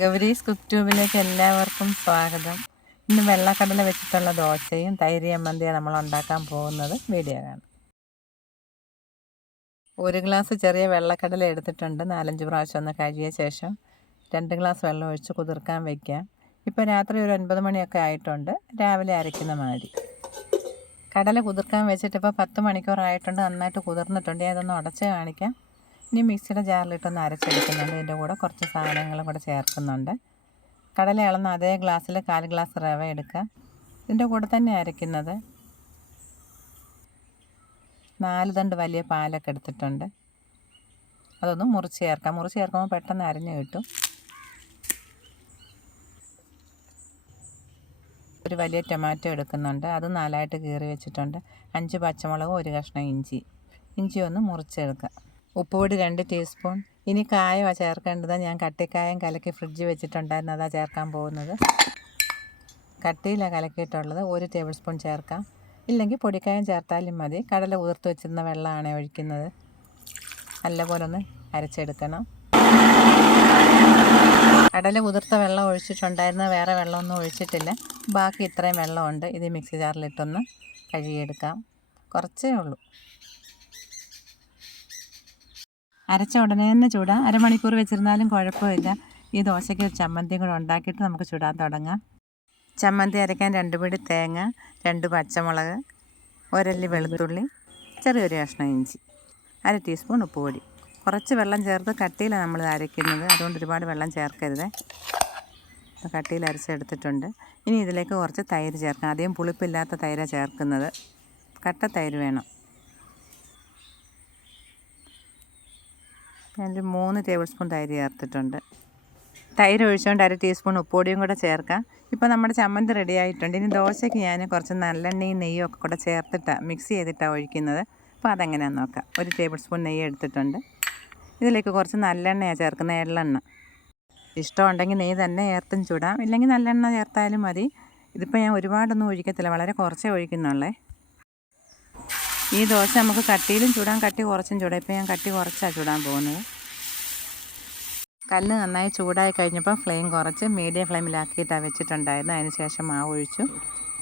Gowri's cook ട്യൂബിലേക്ക് എല്ലാവർക്കും സ്വാഗതം. ഇന്ന് വെള്ളക്കടല വെച്ചിട്ടുള്ള ദോശയും തൈര് ചമ്മന്തിയാണ് നമ്മൾ ഉണ്ടാക്കാൻ പോകുന്നത്. വീഡിയോ കാണാം. 1 ഗ്ലാസ് ചെറിയ വെള്ളക്കടല എടുത്തിട്ടുണ്ട്. 4-5 പ്രാവശ്യം ഒന്ന് കഴുകിയ ശേഷം 2 ഗ്ലാസ് വെള്ളം ഒഴിച്ച് കുതിർക്കാൻ വയ്ക്കാം. ഇപ്പോൾ രാത്രി ഒരു 9 മണിയൊക്കെ ആയിട്ടുണ്ട്. രാവിലെ അരയ്ക്കുന്ന മാതിരി കടല കുതിർക്കാൻ വെച്ചിട്ട് ഇപ്പോൾ 10 മണിക്കൂറായിട്ടുണ്ട്. നന്നായിട്ട് കുതിർന്നിട്ടുണ്ട്. അതൊന്ന് ഉടച്ച് കാണിക്കാം. ഇനി മിക്സിയുടെ ജാറിലിട്ടൊന്ന് അരച്ചെടുക്കുന്നുണ്ട്. ഇതിൻ്റെ കൂടെ കുറച്ച് സാധനങ്ങളും കൂടെ ചേർക്കുന്നുണ്ട്. കടല ഇളന്ന അതേ ഗ്ലാസ്സിൽ 1/4 ഗ്ലാസ് റവ എടുക്കുക. ഇതിൻ്റെ കൂടെ തന്നെ അരയ്ക്കുന്നത് 4 തണ്ട് വലിയ പാലൊക്കെ എടുത്തിട്ടുണ്ട്. അതൊന്ന് മുറിച്ച് ചേർക്കാം. മുറിച്ച് ചേർക്കുമ്പോൾ പെട്ടെന്ന് അരഞ്ഞ് കിട്ടും. ഒരു വലിയ ടൊമാറ്റോ എടുക്കുന്നുണ്ട്. അത് 4ആയിട്ട് കീറി വെച്ചിട്ടുണ്ട്. 5 പച്ചമുളകും 1 കഷ്ണം ഇഞ്ചി ഒന്ന് മുറിച്ചെടുക്കുക. ഉപ്പുപൊടി 2 ടീസ്പൂൺ. ഇനി കായമാണ് ചേർക്കേണ്ടത്. ഞാൻ കട്ടിക്കായം കലക്കി ഫ്രിഡ്ജിൽ വെച്ചിട്ടുണ്ടായിരുന്നു. അതാണ് ചേർക്കാൻ പോകുന്നത്. കട്ടിയിലാണ് കലക്കിയിട്ടുള്ളത്. 1 ടേബിൾ സ്പൂൺ ചേർക്കാം. ഇല്ലെങ്കിൽ പൊടിക്കായം ചേർത്താലും മതി. കടല കുതിർത്ത് വെച്ചിരുന്ന വെള്ളമാണ് ഒഴിക്കുന്നത്. നല്ലപോലെ ഒന്ന് അരച്ചെടുക്കണം. കടല കുതിർത്ത വെള്ളം ഒഴിച്ചിട്ടുണ്ടായിരുന്ന വേറെ വെള്ളമൊന്നും ഒഴിച്ചിട്ടില്ല. ബാക്കി ഇത്രയും വെള്ളമുണ്ട്. ഇത് മിക്സി ജാറിലിട്ടൊന്ന് കഴുകിയെടുക്കാം. കുറച്ചേ ഉള്ളൂ. അരച്ച ഉടനെ തന്നെ ചൂടാം. അരമണിക്കൂർ വെച്ചിരുന്നാലും കുഴപ്പമില്ല. ഈ ദോശയ്ക്ക് ഒരു ചമ്മന്തിയും കൂടെ ഉണ്ടാക്കിയിട്ട് നമുക്ക് ചുടാൻ തുടങ്ങാം. ചമ്മന്തി അരയ്ക്കാൻ 2 പിടി തേങ്ങ, 2 പച്ചമുളക്, 1 അല്ലി വെളുത്തുള്ളി, ചെറിയൊരു കഷ്ണം ഇഞ്ചി, 1/2 ടീസ്പൂൺ ഉപ്പുപൊടി. കുറച്ച് വെള്ളം ചേർത്ത് കട്ടിയിലാണ് നമ്മൾ അരയ്ക്കുന്നത്. അതുകൊണ്ട് ഒരുപാട് വെള്ളം ചേർക്കരുത്. കട്ടിയിൽ അരച്ചെടുത്തിട്ടുണ്ട്. ഇനി ഇതിലേക്ക് കുറച്ച് തൈര് ചേർക്കാം. അധികം പുളിപ്പില്ലാത്ത തൈരാണ് ചേർക്കുന്നത്. കട്ട തൈര് വേണം. ഞാനൊരു 3 ടേബിൾ സ്പൂൺ തൈര് ചേർത്തിട്ടുണ്ട്. തൈര് ഒഴിച്ചുകൊണ്ട് 1/2 ടീസ്പൂൺ ഉപ്പുപൊടിയും കൂടെ ചേർക്കാം. ഇപ്പോൾ നമ്മുടെ ചമ്മന്തി റെഡി ആയിട്ടുണ്ട്. ഇനി ദോശയ്ക്ക് ഞാൻ കുറച്ച് നല്ലെണ്ണയും നെയ്യും ഒക്കെ കൂടെ ചേർത്തിട്ടാണ് മിക്സ് ചെയ്തിട്ടാണ് ഒഴിക്കുന്നത്. അപ്പോൾ അതെങ്ങനെയാണെന്ന് നോക്കാം. 1 ടേബിൾ സ്പൂൺ നെയ്യ് എടുത്തിട്ടുണ്ട്. ഇതിലേക്ക് കുറച്ച് നല്ലെണ്ണയാണ് ചേർക്കുന്നത്, എള്ളെണ്ണ. ഇഷ്ടമുണ്ടെങ്കിൽ നെയ്യ് തന്നെ ചേർത്തും ചൂടാം. ഇല്ലെങ്കിൽ നല്ലെണ്ണ ചേർത്താലും മതി. ഇതിപ്പോൾ ഞാൻ ഒരുപാടൊന്നും ഒഴിക്കത്തില്ല, വളരെ കുറച്ചേ ഒഴിക്കുന്നുള്ളേ. ഈ ദോശ നമുക്ക് കട്ടിയിലും ചൂടാം, കട്ടി കുറച്ചും ചൂടാം. ഇപ്പോൾ ഞാൻ കട്ടി കുറച്ചാണ് ചൂടാൻ പോകുന്നത്. കല്ല് നന്നായി ചൂടായി കഴിഞ്ഞപ്പോൾ ഫ്ലെയിം കുറച്ച് മീഡിയം ഫ്ലെയിമിലാക്കിയിട്ടാണ് വെച്ചിട്ടുണ്ടായിരുന്നു. അതിന് ശേഷം മാവ് ഒഴിച്ചു.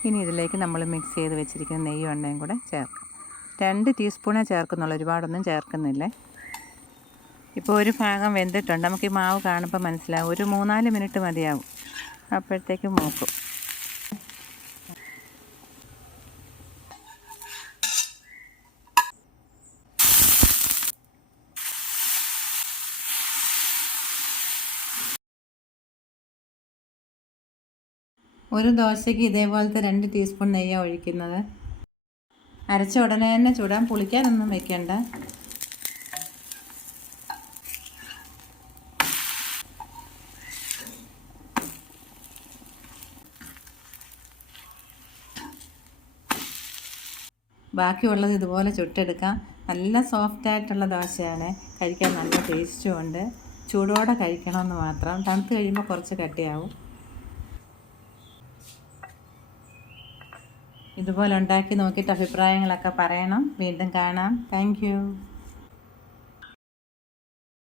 ഇനി ഇതിലേക്ക് നമ്മൾ മിക്സ് ചെയ്ത് വെച്ചിരിക്കുന്ന നെയ്യും എണ്ണയും കൂടെ ചേർക്കാം. 2 ടീസ്പൂണേ ചേർക്കുന്നുള്ളൂ, ഒരുപാടൊന്നും ചേർക്കുന്നില്ല. ഇപ്പോൾ ഒരു ഭാഗം വെന്തിട്ടുണ്ട്. നമുക്ക് ഈ മാവ് കാണുമ്പോൾ മനസ്സിലാവും. ഒരു 3-4 മിനിറ്റ് മതിയാവും. അപ്പോഴത്തേക്കും നോക്കും. ഒരു ദോശയ്ക്ക് ഇതേപോലത്തെ 2 ടീസ്പൂൺ നെയ്യാണ് ഒഴിക്കുന്നത്. അരച്ച ഉടനെ തന്നെ ചൂടാൻ, പുളിക്കാനൊന്നും വെക്കണ്ട. ബാക്കിയുള്ളത് ഇതുപോലെ ചുട്ടെടുക്കാം. നല്ല സോഫ്റ്റായിട്ടുള്ള ദോശയാണ്. കഴിക്കാൻ നല്ല ടേസ്റ്റും ഉണ്ട്. ചൂടോടെ കഴിക്കണമെന്ന് മാത്രം. തണുത്ത് കഴിയുമ്പോൾ കുറച്ച് കട്ടിയാവും. ഇതുപോലെ ഉണ്ടാക്കി നോക്കിയിട്ട് അഭിപ്രായങ്ങളൊക്കെ പറയണം. വീണ്ടും കാണാം. Thank you.